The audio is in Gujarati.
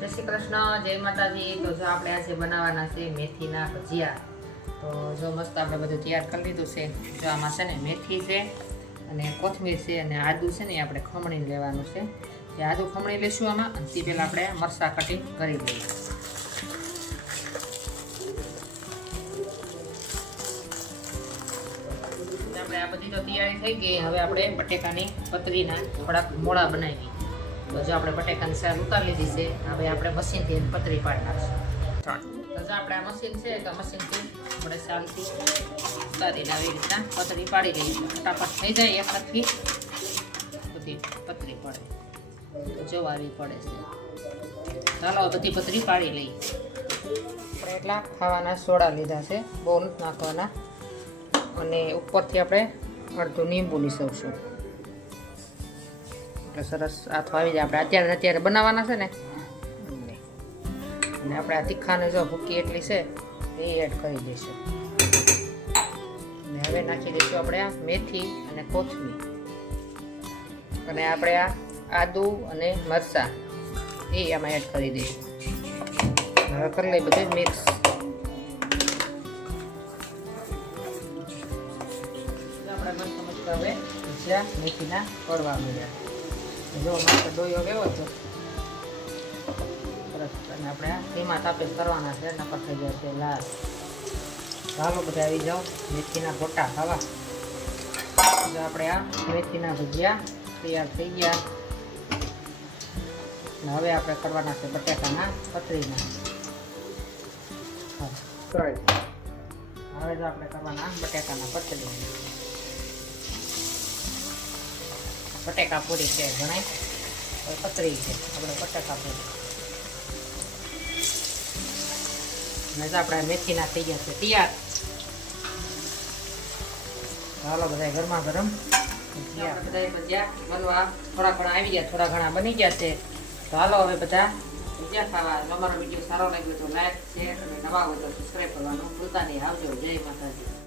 જય શ્રી કૃષ્ણ, જય માતાજી। તો જો આપણે આજે બનાવવાના છે મેથીના ભજીયા। તો જો મસ્ત આપણે બધું તૈયાર કરી લીધું છે। જો આમાં છે ને મેથી છે અને કોથમીર છે અને આદુ છે ને આપણે ખમણી લેવાનું છે। તે આદુ ખમણી લઈશું આમાં, અને તે પહેલાં આપણે મરચાં કટિંગ કરી લઈએ। આપણે આ બધી તો તૈયારી થઈ ગઈ। હવે આપણે બટેકાની પતરીના થોડાક મોળા બનાવી। તો જો આપણે બટેકાની સાલ ઉતારી લીધી છે। હવે આપણે મશીનથી પતરી પાડી નાખીશું। તો જો આપણે આ મશીન છે તો મશીનથી આપણે સાલથી ઉતારીને આવી રીતના પતરી પાડી લઈએ। ફટાફટ થઈ જાય એક હાથથી બધી પતરી પડે। તો જો આવી પડે છે। ચાલો બધી પતરી પાડી લઈએ। આપણે એટલા ખાવાના સોડા લીધા છે, બહુ નથી નાખવાના, અને ઉપરથી આપણે અડધું લીંબુ નીસવશું એટલે સરસ આથો આવી જાય। આપણે અત્યારે બનાવવાના છે ને, અને આપણે આ તીખાને જો ભૂકી એટલી છે એ એડ કરી દઈશું। અને હવે નાખી દઈશું આપણે આ મેથી અને કોથમીર, અને આપણે આ આદુ અને મરચાં એ આમાં એડ કરી દઈશું। હવે કરી લઈએ બધું મિક્સ। આપણે મસ્ત મસ્ત હવે ભજીયા મેથીના પડવા મળ્યા। જો મસ્ત ડોયો કેવો છે સરસ, અને આપણે આ ધીમા તાપે કરવાના છે, નકર થઈ જાય છે લાલ। ચાલો બધા આવી જાઓ મેથીના ગોટા ખાવા। જો આપણે આ મેથીના ભજીયા તૈયાર થઈ ગયા। અને હવે આપણે કરવાના છે બટાકાના પતરીના। હવે જો આપણે કરવાના બટાકાના પતરી, બટેકા પૂરી છે ઘણા, પતરી છે આપણે બટેકા પૂરી। અને આપણે મેથીના થઈ ગયા છે તૈયાર। ચાલો બધા ગરમા ગરમ ભજીયા, બધા ભજીયા બનવા થોડા ઘણા આવી ગયા, થોડા ઘણા બની ગયા છે। તો હાલો હવે બધા ભજીયા ખાવા। અમારો વિડીયો સારો લાગ્યો તો લાઈક, શેર અને નવા હોય તો સબસ્ક્રાઈબ કરવાનું ભૂલતા નહીં। આવજો, જય માતાજી।